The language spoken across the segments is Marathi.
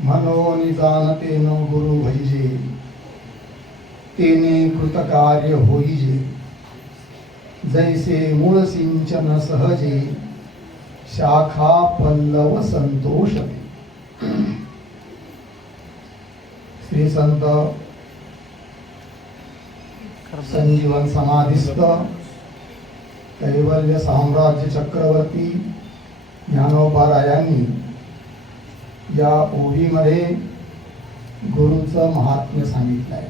म्हणून जाणते न गुरु भैजे, तेने कृतकार्य होईजे. जैसे मूळ सिंचन सहजे, शाखा पल्लव संतोषते. श्री संत संजीवन समाधिस्थ कैवल्य साम्राज्य चक्रवर्ती ज्ञानोबारायांनी या ओवीमध्ये गुरुचं महात्म्य सांगितलं आहे.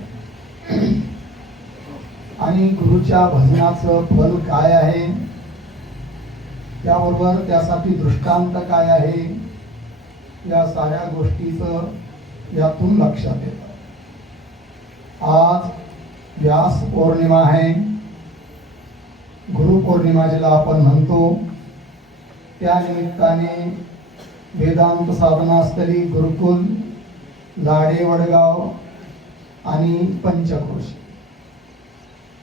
आणि गुरुच्या भजनाचं फल काय आहे, त्याबरोबर त्यासाठी दृष्टांत काय आहे, या साऱ्या गोष्टीचं यातून लक्षात येतं. आज व्यास पौर्णिमा आहे. गुरुपौर्णिमा जिला आपण म्हणतो, त्या निमित्ताने वेदांत साधनास्थली गुरुकुल, लाडे वडगाव आणि पंचक्रोशी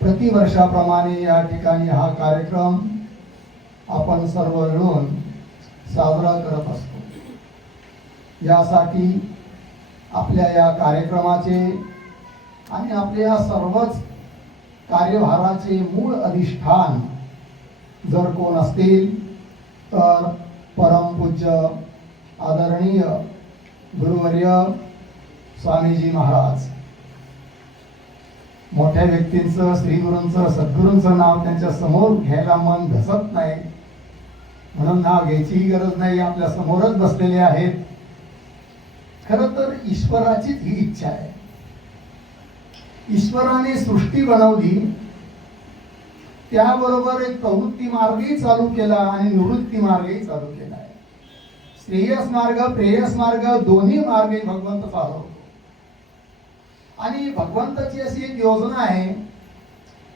प्रतिवर्षाप्रमाणे या ठिकाणी हा कार्यक्रम आपण सर्व मिळून साजरा करत असतो. यासाठी आपल्या या कार्यक्रमाचे आणि आपल्या या सर्वच कार्यभाराचे मूळ अधिष्ठान जर कोण असतील तर परमपूज्य आदरणीय गुरुवर्य स्वामीजी महाराज. मोठ्या व्यक्तींचं, श्रीगुरूंचं, सद्गुरूंचं नाव त्यांच्या समोर घ्यायला मन घसत नाही, म्हणून नाव घ्यायचीही गरज नाही, आपल्या समोरच बसलेले आहेत. खरं तर ईश्वराचीच ही इच्छा आहे. ईश्वराने सृष्टी बनवली, त्याबरोबर एक प्रवृत्ती मार्गही चालू केला आणि निवृत्ती मार्गही चालू केला आहे. श्रेयस मार्ग, प्रेयस मार्ग दोन्ही मार्गे भगवंत चालवतो. आणि भगवंताची अशी एक योजना आहे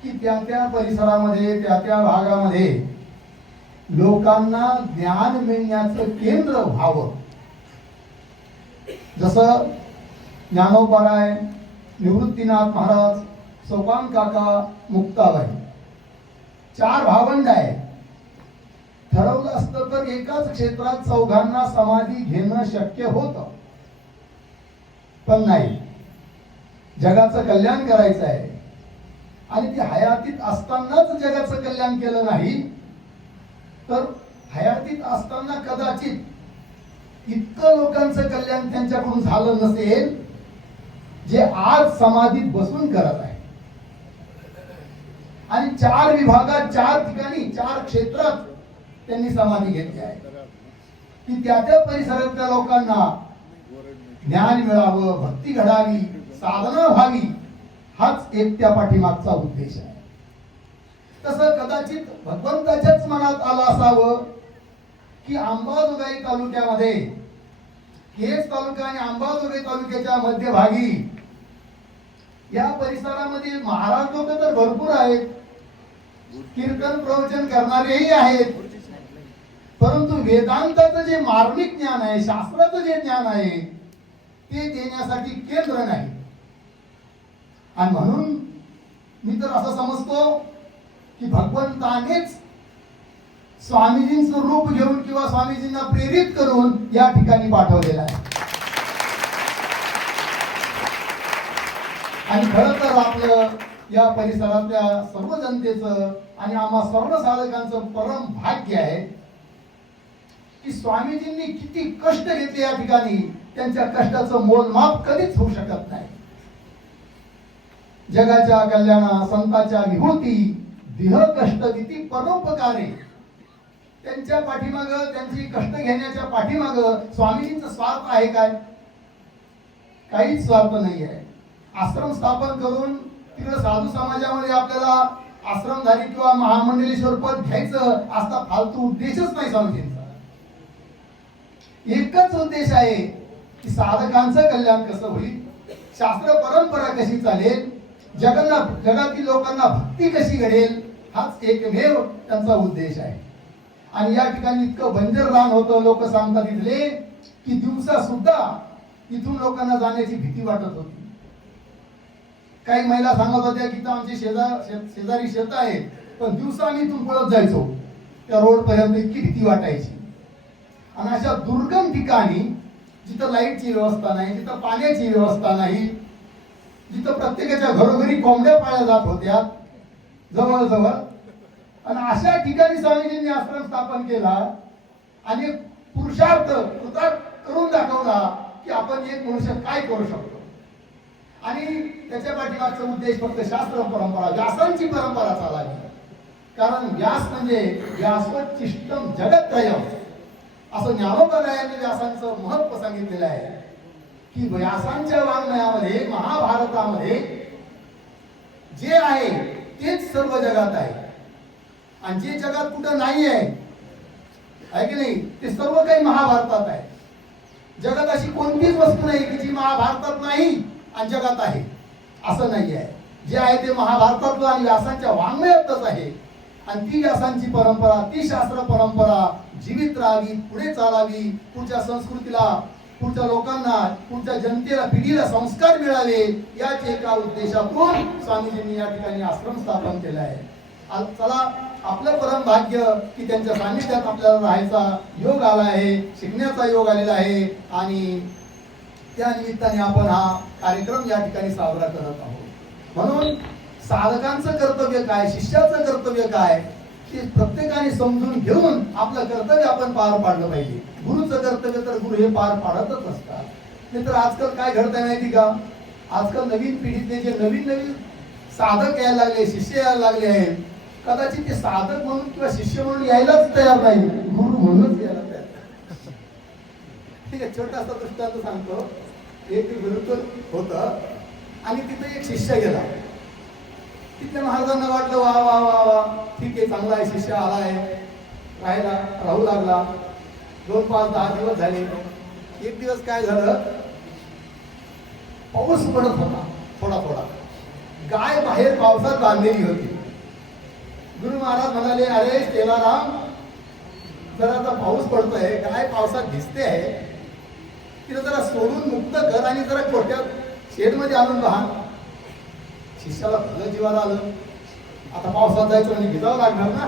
की त्या त्या परिसरामध्ये, त्या त्या भागामध्ये लोकांना ज्ञान मिळण्याचं केंद्र व्हावं. जसं ज्ञानोबाराय, निवृत्तीनाथ महाराज, सोपान काका, मुक्ताबाई, 4 भावंड आहे. ठरवलं असतं तर एकाच क्षेत्रात चौघांना समाधी घेणं शक्य होतं, पण नाही. जगाचं कल्याण करायचं आहे आणि ते हयातीत असतानाच जगाचं कल्याण केलं नाही तर हयातीत असताना कदाचित इतकं लोकांचं कल्याण त्यांच्याकडून झालं नसेल जे आज समाधीत बसून करत आहे. आणि 4 विभागात, 4 ठिकाणी, 4 क्षेत्रात त्यांनी समाधी घेतली आहे की त्या त्या परिसरातल्या लोकांना ज्ञान मिळावं, भक्ती घडावी, साधना व्हावी, हाच एक त्या पाठीमागचा उद्देश आहे. तसं कदाचित भगवंताच्याच मनात आलं असावं की अंबाजोगाई तालुक्यामध्ये, केज तालुका आणि अंबाजोगाई तालुक्याच्या मध्यभागी या परिसरामध्ये महाराज लोक तर भरपूर आहेत, कीर्तन प्रवचन करणारेही आहेत, परंतु वेदांताचं जे मार्मिक ज्ञान आहे, शास्त्राचं जे ज्ञान आहे ते देण्यासाठी केंद्र नाही. आणि म्हणून मी तर असं समजतो की भगवंतानेच स्वामीजींचं रूप घेऊन किंवा स्वामीजींना प्रेरित करून या ठिकाणी पाठवलेलं आहे. आणि खरं तर आपलं या परिसरातल्या सर्व जनतेचं आणि आम्हा सर्व साधकांचं परम भाग्य आहे की स्वामीजींनी किती कष्ट घेतले या ठिकाणी, त्यांच्या कष्टाचं मोलमाप कधीच होऊ शकत नाही. जगाच्या कल्याणा, संतांच्या विभूती, देह कष्ट दिती परोपकारे, त्यांच्या पाठीमाग, त्यांची कष्ट घेण्याच्या पाठीमाग स्वामीजींचा स्वार्थ आहे काय? काहीच स्वार्थ नाही आहे. आश्रम स्थापन करून तिकडे साधू समाजामध्ये आपल्याला आश्रमधारी किंवा महामंडलेश्वर पद घ्यायचं असा फालतू उद्देशच नाही स्वामीजींचा. एकच उद्देश आहे की साधकांचं कल्याण कसं होईल, शास्त्र परंपरा कशी चालेल, जगातील लोकांना भक्ती कशी घडेल, हाच एकमेव त्यांचा उद्देश आहे. आणि या ठिकाणी इतकं बंजर रान होतं, लोक सांगतात इथले की दिवसा सुद्धा इथून लोकांना जाण्याची भीती वाटत होती. काही महिला सांगत होत्या की आमची शेजारी शेत आहे, पण दिवसा आम्ही इथून पळत जायचो त्या रोड पर्यंत, इतकी भीती वाटायची. आणि अशा दुर्गम ठिकाणी जिथं लाईटची व्यवस्था नाही, जिथं पाण्याची व्यवस्था नाही, जिथं प्रत्येकाच्या घरोघरी कोंबड्या पाळल्या जात होत्या जवळजवळ, आणि अशा ठिकाणी स्वामीजींनी आश्रम स्थापन केला आणि पुरुषार्थ करून दाखवला की आपण एक मनुष्य काय करू शकतो. आणि त्याच्या पाठीमागचा उद्देश फक्त शास्त्र परंपरा, व्यासांची परंपरा चालावी. कारण व्यास म्हणजे व्यासोच्छिष्टम जगत्त्रयम असं ज्ञानोबारायांनी व्यासांचं महत्व सांगितलेलं आहे की व्यासांच्या वाङ्मयामध्ये, महाभारतामध्ये जे आहे तेच सर्व जगात आहे, आणि जे जगात कुठं नाही आहे की नाही ते सर्व काही महाभारतात आहे. जगात अशी कोणतीच वस्तू नाही की जी महाभारतात नाही आणि जगात आहे, असं नाही आहे. जे आहे ते महाभारतातलं आणि व्यासांच्या वाङ्मयातच आहे. आणि ती व्यासांची परंपरा, ती शास्त्र परंपरा जीवित राहावी, पुढे चालावी, पुढच्या संस्कृतीला, पुढच्या लोकांना, पुढच्या जनतेला, पिढीला संस्कार मिळावे, याच एका उद्देशातून स्वामीजींनी या ठिकाणी आश्रम स्थापन केला आहे. चला, आपलं परम भाग्य की त्यांच्या सानिध्यात आपल्याला राहायचा योग आला आहे, शिकण्याचा योग आलेला आहे, आणि त्या निमित्ताने आपण हा कार्यक्रम या ठिकाणी साजरा करत आहोत. म्हणून साधकांचं कर्तव्य काय, शिष्याचं कर्तव्य काय, ते प्रत्येकाने समजून घेऊन आपलं कर्तव्य आपण पार पाडलं पाहिजे. गुरुचं कर्तव्य तर गुरु हे पार पाडतच असतात. नाही तर आजकाल काय घडतंय माहिती का, आजकाल नवीन पिढीतले जे नवीन साधक यायला लागले, शिष्य यायला लागले आहेत, कदाचित ते साधक म्हणून किंवा शिष्य म्हणून यायलाच तयार नाही, गुरु म्हणूनच यायला तयार. ठीक आहे, छोटासा दृष्टांत सांगतो. एक गुरुकुल होतं आणि तिथे एक शिष्य गेला. तिथल्या महाराजांना वाटलं वा वा वा वा, ठीक आहे, चांगला आहे, शिष्य आलाय, राहू लागला. 2, 5, 10 दिवस झाले. एक दिवस काय झालं, पाऊस पडत होता थोडा थोडा. गाय बाहेर पावसात बांधलेली होती. गुरु महाराज म्हणाले, अरे केलाराम, जरा आता पाऊस पडतोय, गाय पावसात भिजते आहे, तिला जरा सोडून मुक्त कर आणि जरा कोट्यात शेडमध्ये आणून बांध. शिष्याला भलं जीवाला आलं. आता पावसात जायचं म्हणजे भिजावं लागणार ना.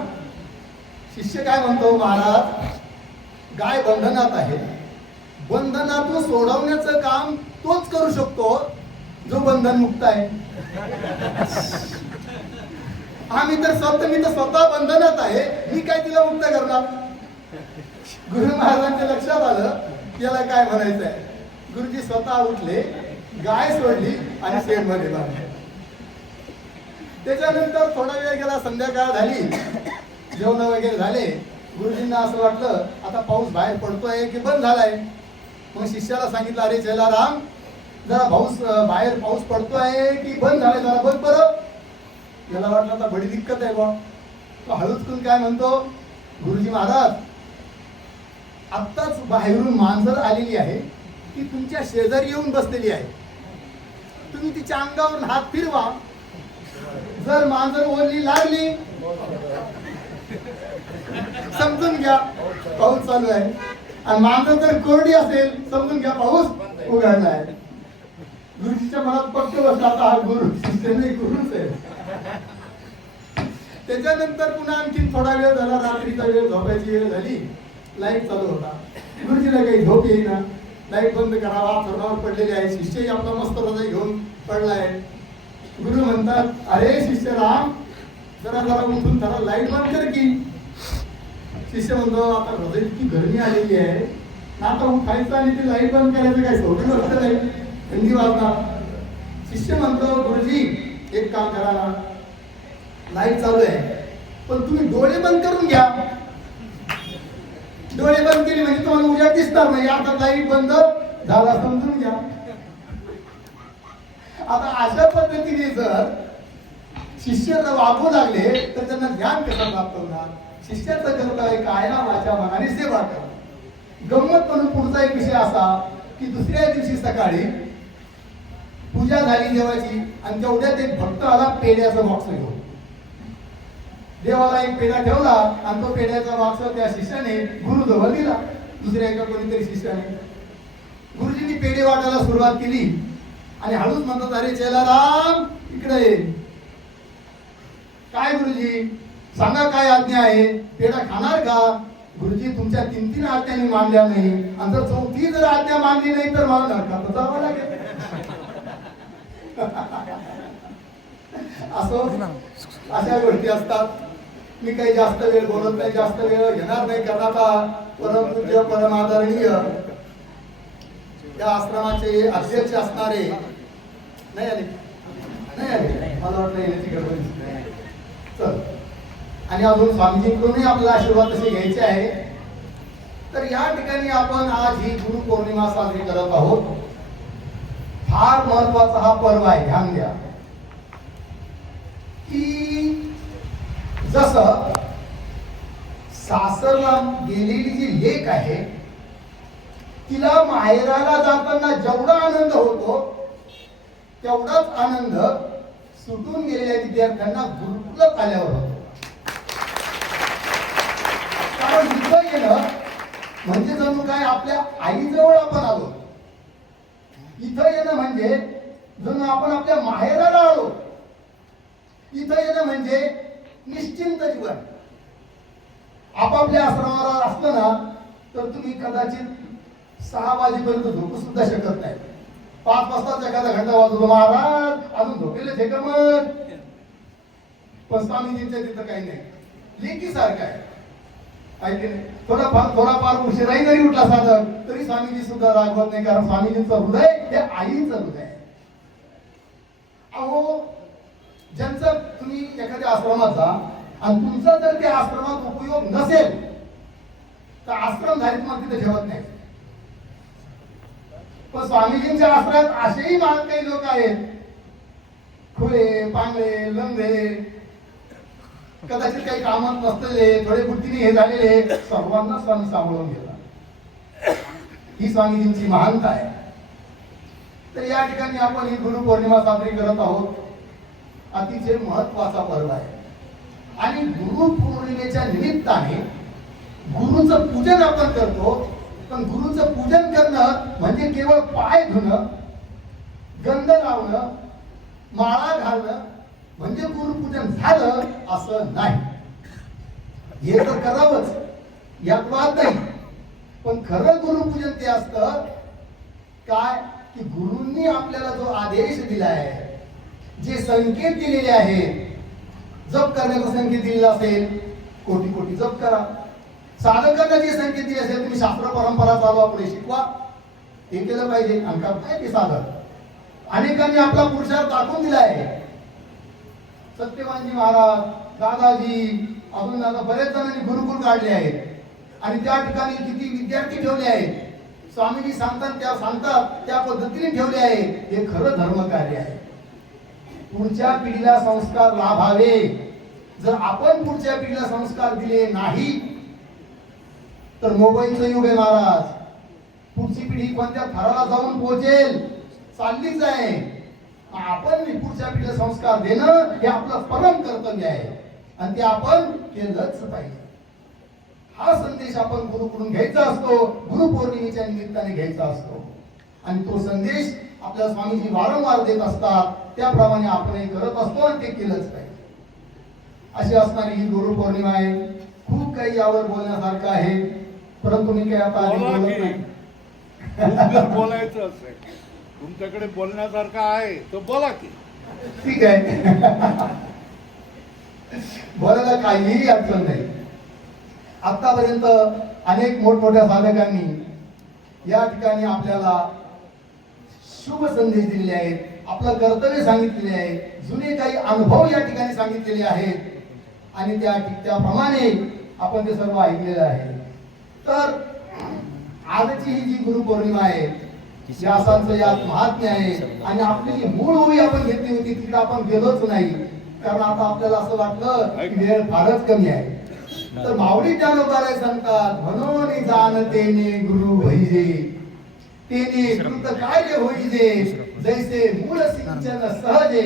शिष्य काय म्हणतो, महाराज, गाय बंधनात आहे, बंधनातून सोडवण्याचं काम तोच करू शकतो जो बंधन मुक्त आहे. मी तर स्वतः बंधनात आहे, मी काय तिला मुक्त करणार. गुरु महाराजांच्या लक्षात आलं याला काय म्हणायचं आहे. गुरुजी स्वतः उठले, गाय सोडली आणि शेडमध्ये बांधले. त्याच्यानंतर थोडा वेळ गेला, संध्याकाळ झाली, जेवण वगैरे झाले. गुरुजींना असं वाटलं आता पाऊस बाहेर पडतोय की बंद झालाय. मग शिष्याला सांगितलं, अरे जयलाराम, जरा बाहेर पाऊस पडतोय की बंद झालाय, जरा बघ बरं. याला वाटलं आता बडी दिक्कत आहे बा. तो हळूचकून काय म्हणतो, गुरुजी महाराज, आत्ताच बाहेरून मांजर आलेली आहे, ती तुमच्या शेजारी येऊन बसलेली आहे, तुम्ही तिच्या अंगावर हात फिरवा, जर मांजर ओरली लागली समजून घ्या पाऊस चालू आहे, आणि मांजर जर कोरडी असेल समजून घ्या पाऊस उघडला आहे. गुरुजीच्या मनात पक्क बसला, आता हा गुरु शिष्य नाही, गुरुच आहे. त्याच्यानंतर पुन्हा आणखीन थोडा वेळ झाला, रात्रीचा वेळ, झोपायची वेळ झाली, लाईट चालू होता. गुरुजीला काही झोप येईना, लाईट बंद करावा, थोडावर पडलेली आहे. शिष्यही आपला मस्त रजाई घेऊन पडलाय. गुरु म्हणतात, अरे शिष्य राम, जरा उठून जरा लाईट बंद कर की. शिष्य म्हणतो, आता हृदय इतकी गरमी आलेली आहे, आता उठायचं आणि ती लाईट बंद करायचं काय सोडून असतं नाही, थंडी वाजणार. शिष्य म्हणतो, गुरुजी एक काम करा ना, लाईट चालू आहे पण तुम्ही डोळे बंद करून घ्या. डोळे बंद केले म्हणजे तुम्हाला उद्या दिसणार नाही, आता लाईट बंद झाला समजून घ्या. आता अशा पद्धतीने जर शिष्य वागू लागले तर त्यांना ज्ञान कसं प्राप्त होणार. शिष्याचं कर्तव्य काय ना, माझ्या मनाने सेवा करा. गंमत म्हणून पुढचा एक विषय असा की दुसऱ्या दिवशी सकाळी पूजा झाली देवाची, आणि तेवढ्यात एक भक्त आला पेढ्याचा बॉक्स घेऊन. देवाला एक पेढा ठेवला आणि तो पेढ्याचा बॉक्स त्या शिष्याने गुरुजवळ दिला, दुसऱ्या एका कोणीतरी शिष्याने. गुरुजींनी पेढे वाटायला सुरुवात केली आणि हळूच म्हणतात, अरे चेलाराम इकडे ये. काय गुरुजी सांगा, काय आज्ञा आहे, पेढा खाणार का. गुरुजी तुमच्या 3 आज्ञा मी मानल्या नाही, आणि जर 4थी जर आज्ञा मानली नाही तर मला नरकात जावं लागेल. अशा गोष्टी असतात. मी काही जास्त वेळ बोलत नाही, जास्त वेळ घेणार नाही, कारण आता परमपूज्य परमादरणीय या आश्रमाचे अध्यक्ष असणारे नाही आले, मला वाटलं येण्याची गडबड नाही. चल, आणि अजून स्वामीजींकडूनही आपल्याला आशीर्वाद तसे घ्यायचे आहे. तर या ठिकाणी आपण आज ही गुरु पौर्णिमा साजरी करत आहोत. फार महत्वाचा हा पर्व आहे, ध्यान द्या. की जसं सासरला गेलेली जी लेक आहे, तिला माहेराला जाताना जेवढा आनंद होतो तेवढाच आनंद सुटून गेलेल्या विद्यार्थ्यांना गुरुकुलात आल्यावर होतो. कारण इथं येणं म्हणजे जणू काय आपल्या आईजवळ आपण आलो. इथं येणं म्हणजे जणू आपण आपल्या माहेराला आलो. इथं येणं म्हणजे निश्चिंत जीवन. आपापल्या आश्रमाला असलं ना तर तुम्ही कदाचित 6 वाजेपर्यंत झोपू सुद्धा शकत नाही. 5 वाजताच एखादा घंटा वाजवतो, महाराज अजून झोपेलेच हे का मग. पण स्वामीजींच्या तिथं काही नाही, लेकीसारखं आहे. ऐकले थोडाफार उशिराही जरी उठला साधक तरी स्वामीजी सुद्धा रागवत नाही, कारण स्वामीजींचं हृदय हे आईचं हृदय आहे. अहो, ज्यांचं तुम्ही एखाद्या आश्रमात जा आणि तुमचा जर त्या आश्रमात उपयोग नसेल तर आश्रम धारित मग तिथे ठेवत नाही. पण स्वामीजींच्या आश्रमात असेही महान काही लोक आहेत, खुळे, पांगळे, लंगडे, कदाचित काही कामात नसलेले, थोडे बुद्धीने हे झालेले, सर्वांना स्वामी सांभाळून गेला. ही स्वामीजींची महानता आहे. तर या ठिकाणी आपण ही गुरु पौर्णिमा साजरी करत आहोत. अतिशय महत्वाचा पर्व आहे. आणि गुरु पौर्णिमेच्या निमित्ताने गुरुचं पूजन आपण करतो. पण गुरुचं पूजन करणं म्हणजे केवळ पाय धुणं, गंध लावणं, माळा घालणं म्हणजे गुरुपूजन झालं असं नाही. हे तर करावंच, यात वाद नाही. पण खरं गुरुपूजन ते असतं काय की गुरूंनी आपल्याला जो आदेश दिलाय, जे संकेत दिलेले आहेत, जप करण्याचा संकेत दिलेला असेल, कोटी कोटी जप करा. साधकांना जे संकेत दिले असेल, तुम्ही शास्त्र परंपरा चालवा, पुढे शिकवा, हे केलं पाहिजे. अंकात नाही ते साधक. अनेकांनी आपला पुरुषार्थ दाखवून दिला आहे. सत्यवानजी महाराज, दादाजी, अजून दादा बरेच जणांनी गुरुकुल काढले आहेत आणि त्या ठिकाणी किती विद्यार्थी ठेवले आहेत. स्वामीजी सांगतात त्या पद्धतीने ठेवले आहे. हे खरं धर्मकार्य आहे. पुढच्या पिढीला संस्कार लाभावे. जर आपण पुढच्या पिढीला संस्कार दिले नाही तर मोबाईलचं युग आहे महाराज. पुढची पिढी कोणत्या थराला जाऊन पोहोचेल चाललीच आहे. आपण पुढच्या पिढीला संस्कार देणं हे आपलं परम कर्तव्य आहे आणि ते आपण केलंच पाहिजे. हा संदेश आपण गुरुकडून घ्यायचा असतो, गुरुपौर्णिमेच्या निमित्ताने घ्यायचा असतो. आणि तो संदेश आपल्या स्वामीजी वारंवार देत असतात, त्याप्रमाणे आपणही करत असतो आणि ते केलंच पाहिजे. अशी असणारी ही गुरुपौर्णिमा आहे. खूप काही यावर बोलण्यासारखं आहे, परंतु मी काही आता बोलत नाही. बोलायचं असेल, तुमच्याकडे बोलण्यासारखं आहे तर बोला की. ठीक आहे, बोलायला काहीही अडचण नाही. आतापर्यंत अनेक मोठमोठ्या साधकांनी या ठिकाणी आपल्याला शुभ संदेश दिलेले आहेत, आपलं कर्तव्य सांगितलेले आहे, जुने काही अनुभव या ठिकाणी सांगितलेले आहेत आणि त्याप्रमाणे आपण ते सर्व ऐकलेलं आहे. तर आजची ही जी गुरुपौर्णिमा आहे, व्यासांचं यात महात्म्य आहे आणि आपली जी मूळ ओवी आपण घेतली होती तिथे आपण गेलोच नाही, कारण आता आपल्याला असं वाटलं की वेळ फारच कमी आहे. तर माऊली ज्ञानोबाराय सांगतात, म्हणून जाणतेने गुरु भैजे तेने कृत कार्य होईजे, जैसे मूळ सिंचन सहजे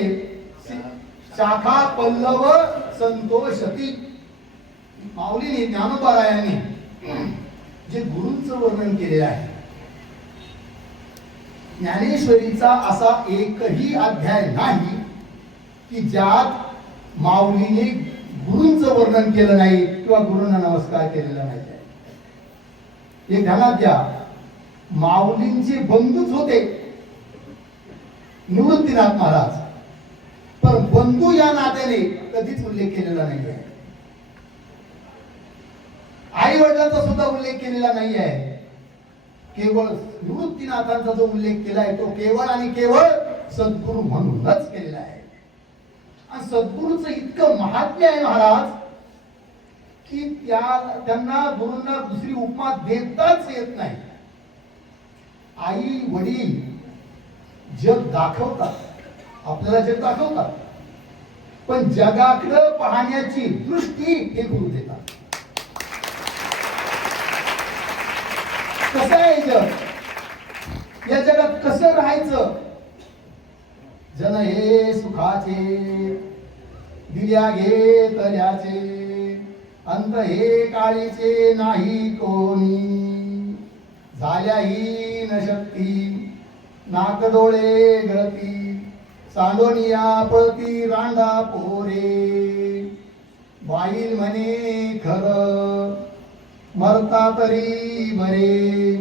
शाखा पल्लव संतोषती. माऊलीने ज्ञानोबारायांनी जे गुरूंचं वर्णन केलेलं आहे, ज्ञानेश्वरीचा असा एकही अध्याय नाही की ज्यात माऊलीने गुरूंचं वर्णन केलं नाही किंवा गुरूंना नमस्कार केलेला नाही. हे ध्यानात घ्या, माऊलींचे बंधूच होते निवृत्तीनाथ महाराज, पण बंधू या नात्याने कधीच उल्लेख केलेला नाही आहे. आई वडिलांचा सुद्धा उल्लेख केलेला नाही आहे. केवळ निवृत्तीनाथांचा जो उल्लेख केलाय तो केवळ आणि केवळ सद्गुरू म्हणूनच केलेला आहे. आणि सद्गुरूचं इतकं महात्म्य आहे महाराज की त्यांना गुरूंना दुसरी उपमा देताच येत नाही. आई वडील जग दाखवतात, आपल्याला जग दाखवतात, पण जगाकडे पाहण्याची दृष्टी हे गुरु देतात. कसं आहे जग, या जगात कसं राहायचं. जन हे सुखाचे दिल्या घेतल्याचे, अंत हे काळीचे नाही कोणी. झाल्याही न शक्ती नाक डोळे गळती, सांडोनिया पळती रांडा पोरे. बाईल म्हणे खरं मरता तरी बरे,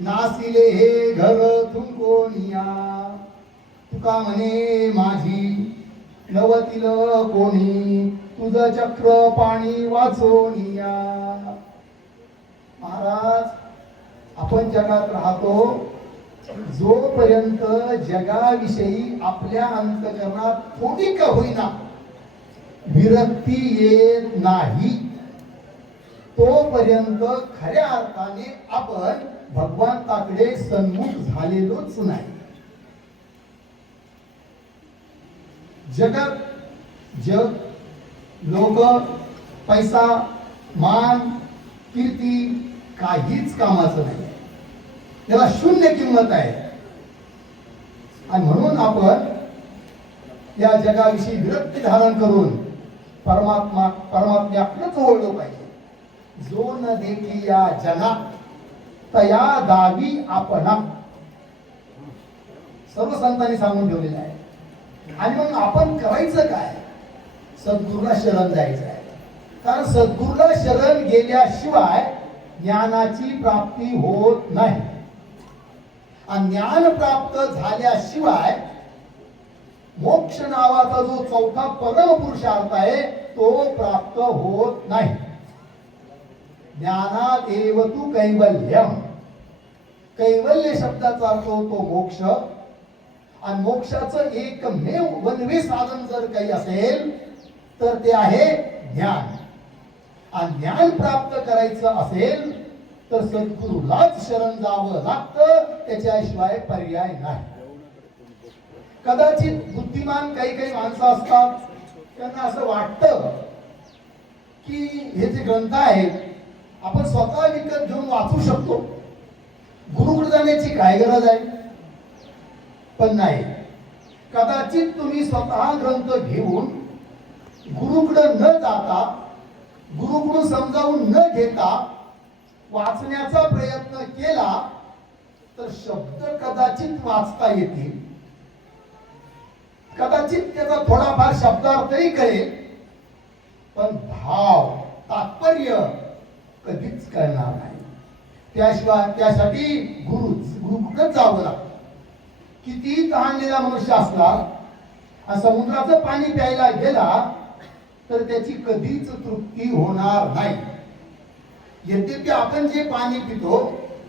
नासिले हे घर तुमकोनिया. तुका म्हणे माझी नवतील कोणी, तुझं चक्र पाणी वाचोनिया. महाराज, आपण जगात राहतो जोपर्यंत जगाविषयी आपल्या अंतःकरणात थोडी का होईना विरक्ती येत नाही, तोपर्यंत खऱ्या अर्थाने आपण भगवंताकडे सन्मुख झालेलोच नाही. जग लोक, पैसा, मान, कीर्ती काहीच कामाचं नाही, त्याला शून्य किंमत आहे. आणि म्हणून आपण या जगाविषयी विरक्ती धारण करून परमात्म्याकडेच ओळखलो पाहिजे. जो न देखी या जना तया दावी आपणा, सर्व संतांनी सांगून ठेवलेलं आहे. आणि मग आपण करायचं काय, सद्गुरूला शरण जायचं आहे. कारण सद्गुरूला शरण गेल्याशिवाय ज्ञानाची प्राप्ती होत नाही. आणि ज्ञान प्राप्त झाल्याशिवाय मोक्ष नावाचा जो चौथा परम पुरुषार्थ आहे तो प्राप्त होत नाही. ज्ञानात एव तू कैवल्यम, कैवल्य शब्दाचा अर्थ होतो मोक्ष. आणि मोक्षाचं एकमेव वनवे साधन जर काही असेल तर ते आहे ज्ञान. आणि ज्ञान प्राप्त करायचं असेल तर सद्गुरूलाच शरण जावं लागतं, त्याच्याशिवाय पर्याय नाही. कदाचित बुद्धिमान काही माणसं असतात, त्यांना असं वाटतं की हे जे ग्रंथ आहेत आपण स्वतः विकत घेऊन वाचू शकतो, गुरुकडे जाण्याची काय गरज आहे. पण नाही, कदाचित तुम्ही स्वतः ग्रंथ घेऊन गुरुकडे न जाता, गुरुकडून समजावून न घेता वाचण्याचा प्रयत्न केला तर शब्द कदाचित वाचता येतील, कदाचित त्याचा थोडाफार शब्दार्थही कळेल, पण भाव तात्पर्य कधीच कळणार नाही. त्याशिवाय त्यासाठी गुरुकडे जावं लागतं. किती तहानलेला मनुष्य असला आणि समुद्राचं पाणी प्यायला गेला तर त्याची कधीच तृप्ती होणार नाही. यद्यपि आपण जे पाणी पितो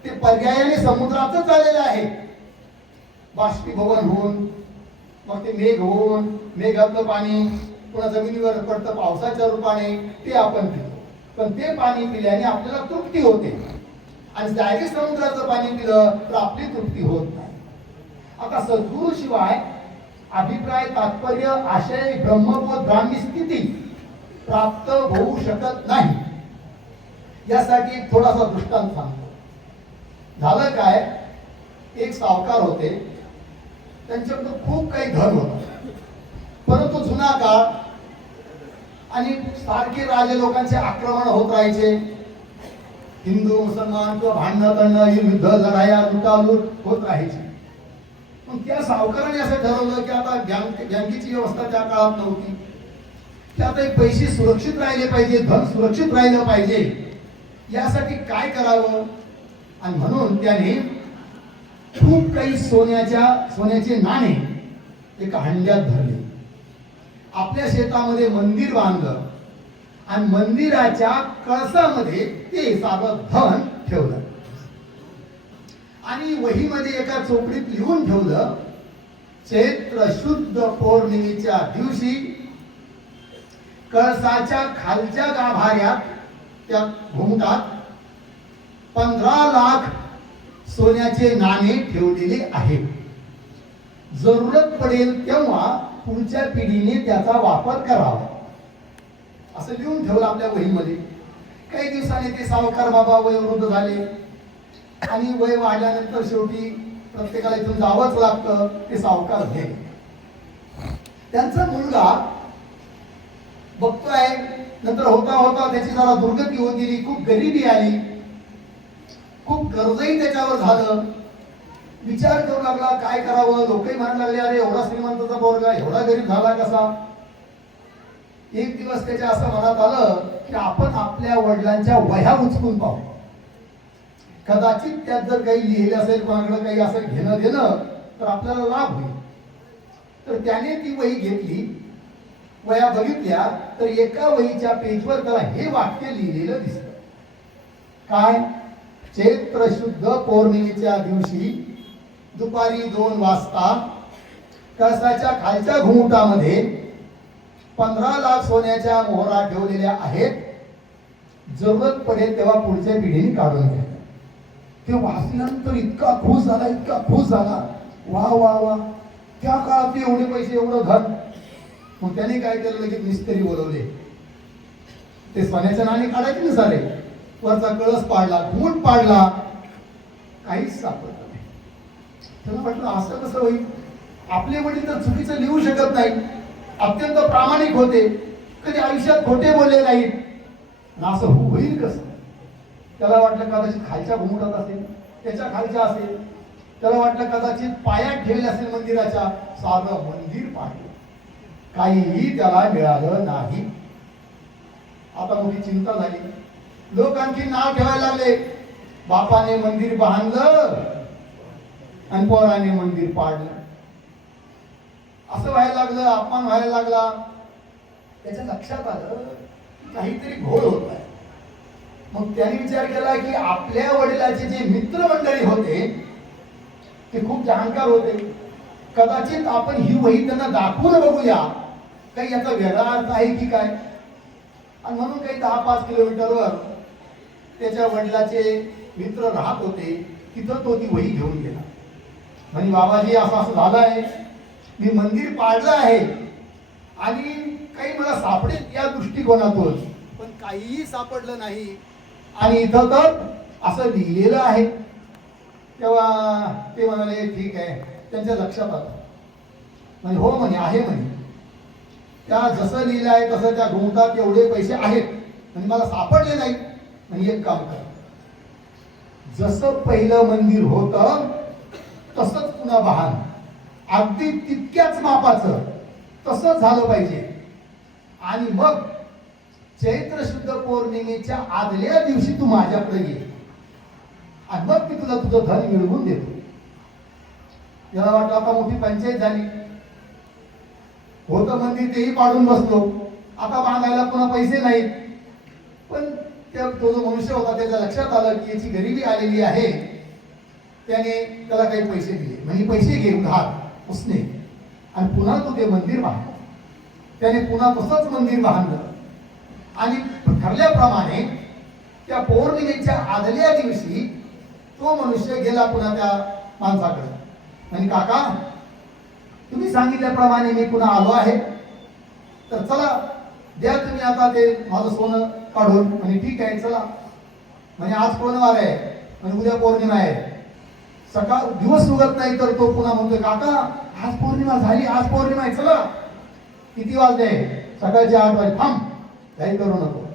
ते पर्यायाने समुद्रातच आलेलं आहे. बाष्पीभवन होऊन, मग ते मेघ होऊन, मेघातलं पाणी पुन्हा जमिनीवर पडतं पावसाच्या रूपाने, ते आपण पितो. पण ते पाणी पिल्याने आपल्याला तृप्ती होते. आणि डायरेक्ट समुद्राचं पाणी पिलं तर आपली तृप्ती होत नाही. आता सद्गुरू शिवाय अभिप्राय, तात्पर्य, आशय, ब्रह्मबोध, ब्राह्मी स्थिती प्राप्त होऊ शकत नाही. यासाठी थोडासा दृष्टांत सांगतो. झालं काय, एक सावकार होते, त्यांच्याकडे खूप काही धन होतं, परंतु जुना काळ आणि सारखे राजे लोकांचे आक्रमण होत राहायचे. हिंदू मुसलमान किंवा भांडणं करणं, युद्ध, लढाया, लुटालूट होत राहायची. पण त्या सावकाराने असं ठरवलं की आता बँकेची व्यवस्था त्या काळात नव्हती, की आता पैसे सुरक्षित राहिले पाहिजे, धन सुरक्षित राहिलं पाहिजे. यासाठी काय करावं, आणि म्हणून त्याने खूप काही सोन्याचे नाणे एका हंड्यात भरले. आपल्या शेतामध्ये मंदिर बांधलं आणि मंदिराच्या कळसामध्ये ते सारं धन ठेवलं आणि वहीमध्ये एका चोपडीत लिहून ठेवलं, चैत्र शुद्ध पौर्णिमेच्या दिवशी कळसाच्या खालच्या गाभाऱ्यात त्या घुमटात 15 लाख सोन्याचे नाणे ठेवलेले आहेत. जरूरत पडेल तेव्हा पुढच्या पिढीने त्याचा वापर करावा, असं लिहून ठेवलं आपल्या वहीमध्ये. काही दिवसांनी ते सावकार बाबा वयोवृद्ध झाले आणि वय वाढल्यानंतर शेवटी प्रत्येकाला इथून जावंच लागतं. ते सावकार गेले. त्यांचा मुलगा बघतोय, नंतर होता होता त्याची जरा दुर्गती होत गेली, खूप गरिबी आली, खूप कर्जही त्याच्यावर झालं. विचार करू लागला काय करावं. लोकही म्हणायला लागले, अरे एवढा श्रीमंताचा पोरगा एवढा गरीब झाला कसा. एक दिवस त्याच्या असं मनात आलं की आपण आपल्या वडिलांच्या वह्या उचकून पाहू, कदाचित त्यात जर काही लिहिले असेल, कोणाकडे काही असं घेणं देणं, तर आपल्याला लाभ होईल. तर त्याने ती वही घेतली, वह्या बघितल्या, तर एका वहीच्या पेजवर त्याला हे वाक्य लिहिलेलं दिसतं. काय? चैत्र शुद्ध पौर्णिमेच्या दिवशी दुपारी 2 वाजता कळसाच्या खालच्या घुमटामध्ये 15 लाख सोन्याच्या मोहरा ठेवलेल्या आहेत. जरूरत पडेल तेव्हा पुढच्या पिढीने काढून घ्या. ते वाचल्यानंतर इतका खुश झाला, इतका खुश झाला, वा वा वा, त्या काळात एवढे पैसे, एवढं धन. मग त्याने काय केलं, लगेच मिस्त्री बोलवले. ते सोन्याचे नाणे काढायचे ना सारे, वरचा कळस पाडला, घूट पाडला, काहीच सापडलं नाही. त्याला म्हटलं असं कसं होईल. आपले वडील तर चुकीचं लिहू शकत नाही, अत्यंत प्रामाणिक होते, कधी आयुष्यात खोटे बोलले नाहीत, असं होईल कसं. त्याला वाटलं कदाचित खालच्या घुमटात असेल, त्याच्या खालच्या असेल. त्याला वाटलं कदाचित पायात ठेवले असेल मंदिराच्या. सारं मंदिर पाडलं, काहीही त्याला मिळालं नाही. आता मोठी चिंता झाली. लोक आणखी नाव ठेवायला लागले, बापाने मंदिर बांधलं आणि पोराने मंदिर पाडलं. असं व्हायला लागलं, अपमान व्हायला लागला. त्याच्या लक्षात आलं काहीतरी घोळ होत आहे. मग त्याने विचार केला की आपल्या वडिलाचे जे मित्रमंडळी होते ते खूप जाणकार होते, कदाचित आपण ही वही त्यांना दाखवून बघूया, काही याचा वेगळा अर्थ आहे की काय. आणि म्हणून काही 10-5 किलोमीटरवर त्याच्या वडिलाचे मित्र राहत होते, तिथं तो ती वही घेऊन गेला. म्हणजे बाबाजी असं असं झालं आहे, मी मंदिर पाडलं आहे आणि काही मला सापडेल या दृष्टिकोनातून, पण काहीही सापडलं नाही. आणि इथं तर असं लिहिलेलं आहे. तेव्हा ते म्हणाले ठीक आहे. त्यांच्या लक्षात आलं, म्हणजे हो म्हणे, आहे म्हणे, त्या जसं लिहिलं आहे तसं त्या घुमटात एवढे पैसे आहेत आणि मला सापडले नाही. म्हणजे एक काम कर, जसं पहिलं मंदिर होतं तसंच पुन्हा बहान, अगदी तितक्याच मापाचं तसंच झालं पाहिजे. आणि मग चैत्र शुद्ध पौर्णिमेच्या आदल्या दिवशी तू माझ्याकडे ये आणि मग मी तुला तुझं धन मिळवून देतो. याला वाटलं आता मोठी पंचायत झाली. होतं मंदिर तेही पाडून बसलो, आता बांधायला पुन्हा पैसे नाहीत. पण तो जो मनुष्य होता त्याच्या लक्षात आलं की याची गरिबी आलेली आहे. त्याने त्याला काही पैसे दिले, म्हणजे पैसे घे उधार उसने, आणि पुन्हा तो ते मंदिर बांधलं. त्याने पुन्हा तसंच मंदिर बांधलं आणि ठरल्याप्रमाणे त्या पौर्णिमेच्या आदल्या दिवशी तो मनुष्य गेला पुन्हा त्या माणसाकडे. म्हणजे काका, तुम्ही सांगितल्याप्रमाणे मी पुन्हा आलो आहे, तर चला द्या तुम्ही आता ते माझं सोनं काढून. म्हणजे ठीक आहे चला. म्हणजे आज पौर्णिमा आहे, म्हणजे उद्या पौर्णिमा आहे. सकाळ दिवस उगत नाही तर तो पुन्हा म्हणतोय, काका आज पौर्णिमा झाली, आज पौर्णिमा आहे, चला. किती वाजले? सकाळचे 8 वाजले. थांब, काही करू नको.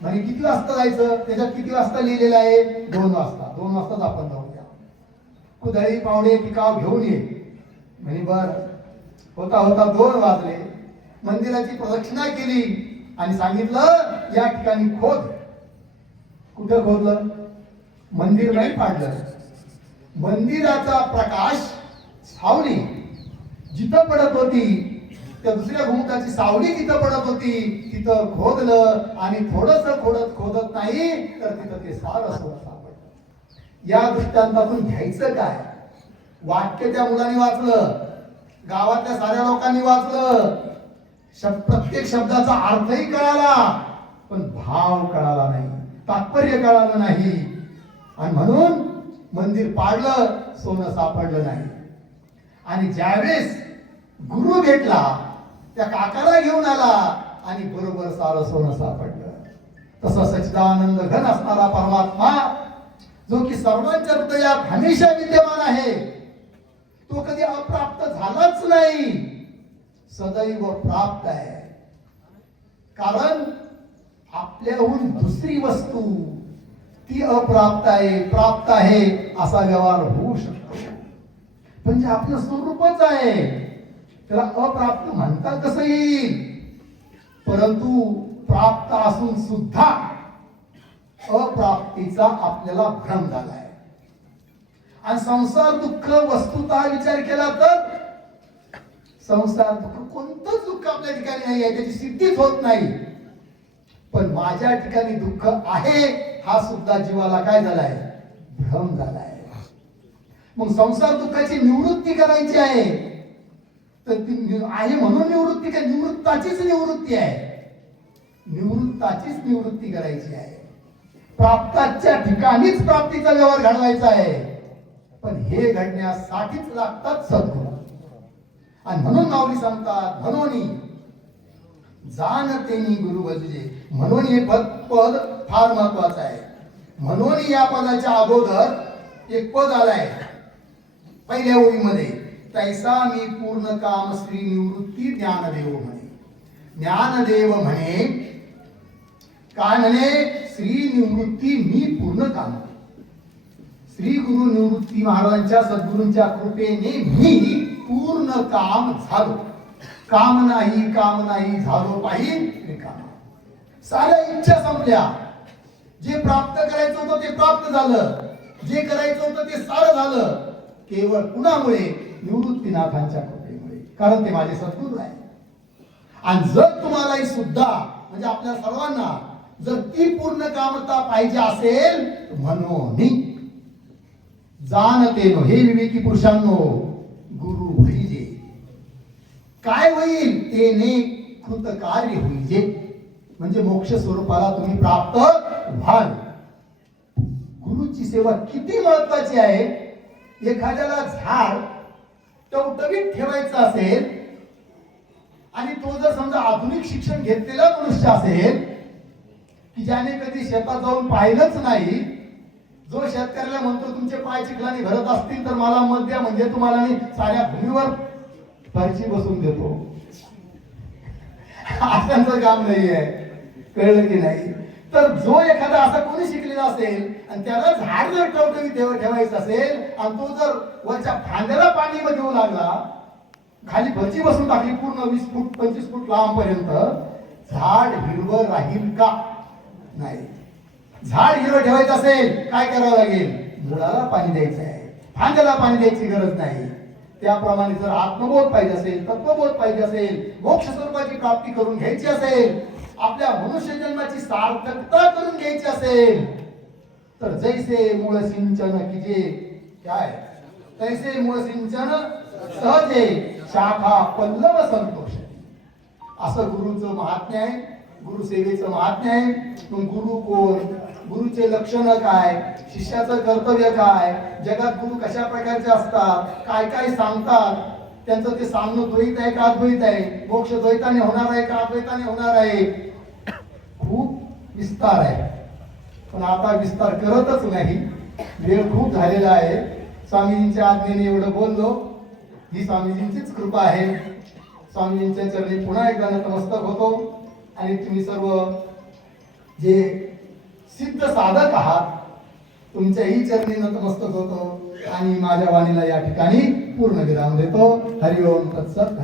म्हणजे किती वाजता जायचं? त्याच्यात किती वाजता लिहिलेलं आहे? 2 वाजता. 2 वाजताच आपण जाऊया. कुदळी पावडे पिकाव घेऊन ये. म्हणजे बर. होता होता 2 वाजले. मंदिराची प्रदक्षिणा केली आणि सांगितलं या ठिकाणी खोद. कुठं खोदलं? मंदिर नाही पाडलं. मंदिराचा प्रकाश सावली जिथं पडत होती, त्या दुसऱ्या घुमटाची सावली जिथं पडत होती तिथं खोदलं आणि थोडस खोदत नाही तर तिथं ते सारं सापडलं. या दृष्टांतातून घ्यायचं काय? वाक्य त्या मुलांनी वाचलं, गावातल्या साऱ्या लोकांनी वाचलं, प्रत्येक शब्दाचा अर्थही कळाला, पण भाव कळाला नाही, तात्पर्य कळालं नाही. आणि म्हणून मंदिर पाडलं, सोनं सापडलं नाही. आणि ज्यावेळेस गुरु भेटला, त्या काकाला घेऊन आला आणि बरोबर सारं सोनं सापडलं. तसं सच्चिदानंद घन असणारा परमात्मा, जो की सर्वांच्या हृदयात हमेशा विद्यमान आहे, तो कधी अप्राप्त झालाच नाही, सदैव प्राप्त आहे. कारण आपल्याहून दुसरी वस्तू ती अप्राप्त आहे, प्राप्त आहे असा व्यवहार होऊ शकतो. म्हणजे आपलं स्वरूपच आहे, त्याला अप्राप्त म्हणता कसं येईल? परंतु प्राप्त असून सुद्धा अप्राप्तीचा आपल्याला भ्रम झालाय. आणि संसार दुःख वस्तुतः विचार केला तर संसार दुःख कोणतंच दुःख आपल्या ठिकाणी नाही आहे, त्याची सिद्धीच होत नाही. पण माझ्या ठिकाणी दुःख आहे हा सुद्धा जीवाला काय झालाय? भ्रम झालाय. मग संसार दुःखाची निवृत्ती करायची आहे, तर ती आहे म्हणून निवृत्ती काय? निवृत्ताचीच निवृत्ती आहे, निवृत्ताचीच निवृत्ती करायची आहे. प्राप्ताच्या ठिकाणीच प्राप्तीचा व्यवहार घडवायचा आहे. पण हे घडण्यासाठीच लागतात सद्गुण. आणि म्हणून माऊली सांगतात, म्हणून जाणतेनी गुरु भजजे. म्हणून हे पद फार महत्वाचं आहे. म्हणून या पदाच्या अगोदर एक पद आलाय पहिल्या ओळीमध्ये, तैसा मी पूर्ण काम श्री निवृत्ती ज्ञानदेव म्हणे. ज्ञानदेव म्हणे काय म्हणे? श्री निवृत्ती मी पूर्ण काम. श्री गुरु निवृत्ती महाराजांच्या सद्गुरूंच्या कृपेने मी पूर्ण काम झालो. काम नाही झालो पाहिजे रिकामा. साऱ्या इच्छा संपल्या. जे प्राप्त करायचं होतं ते प्राप्त झालं, जे करायचं होतं ते सारं झालं. केवळ कुणामुळे? निवृत्तीनाथांच्या कृपेमुळे. कारण ते माझे सद्गुरू आहे. आणि जर तुम्हालाही सुद्धा म्हणजे आपल्या सर्वांना जर ती पूर्ण कामता पाहिजे असेल, म्हणून जाणतेनो, हे विवेकी पुरुषांनो, गुरु भैजे. काय होईल? तेने कृतकार्य होईजे. म्हणजे मोक्ष स्वरूपाला तुम्ही प्राप्त व्हाल. गुरुची सेवा किती महत्वाची आहे. एखाद्याला झाड टवटवीत ठेवायचं असेल आणि तो जर समजा आधुनिक शिक्षण घेतलेला मनुष्य असेल की ज्याने कधी शेतात जाऊन पाहिलंच नाही, जो शेतकऱ्याला म्हणतो तुमचे पाय चिखलाने भरत असतील तर मला मत द्या, म्हणजे तुम्हाला मी साऱ्या भूमीवर फरशी बसून देतो, अशांचं काम नाही आहे. कळलं की नाही? तर जो एखादा असा कोणी शिकलेला असेल आणि त्याला झाड जर टवटवीत ठेवायचं असेल आणि तो जर वरच्या फांद्याला पाणी देऊ लागला, खाली फरशी बसून टाकली पूर्ण 20 फूट 25 फूट लांब पर्यंत, झाड हिरवं राहील का? नाही. झाड हिरवं ठेवायचं असेल काय करावं लागेल? मुळाला पाणी द्यायचं आहे, फांद्याला पाणी द्यायची गरज नाही. त्याप्रमाणे जर आत्मबोध पाहिजे असेल, तत्वबोध पाहिजे असेल, मोक्ष स्वरूपाची प्राप्ती करून घ्यायची असेल, आपल्या मनुष्य जन्माची सार्थकता करून घ्यायची असेल, तर जैसे मूळ सिंचन कीजे, काय तैसे मूळ सिंचन सहजे शाखा पल्लव संतोष. असं गुरुचं महात्म्य आहे, गुरुसेवेचं महात्म्य आहे. मग गुरु कोण? गुरुचे लक्षण काय? शिष्याचं कर्तव्य काय? जगात गुरु कशा प्रकारचे असतात? काय काय सांगतात? त्यांचं ते सांगणं द्वैत आहे का अद्वैत आहे? मोक्ष द्वैताने होणार आहे का अद्वैताने होणार आहे? खूप विस्तार आहे, पण आता विस्तार करतच नाही, वेळ खूप झालेला आहे. स्वामीजींच्या आज्ञेने एवढं बोललो, ही स्वामीजींचीच कृपा आहे. स्वामीजींच्या चरणी पुन्हा एकदा नतमस्तक होतो. आणि तुम्ही सर्व जे सिद्ध साधक आहात, तुमच्याही चरणी नतमस्तक होतो आणि माझ्या वाणीला या ठिकाणी पूर्ण विराम देतो. हरिओम तत्सत.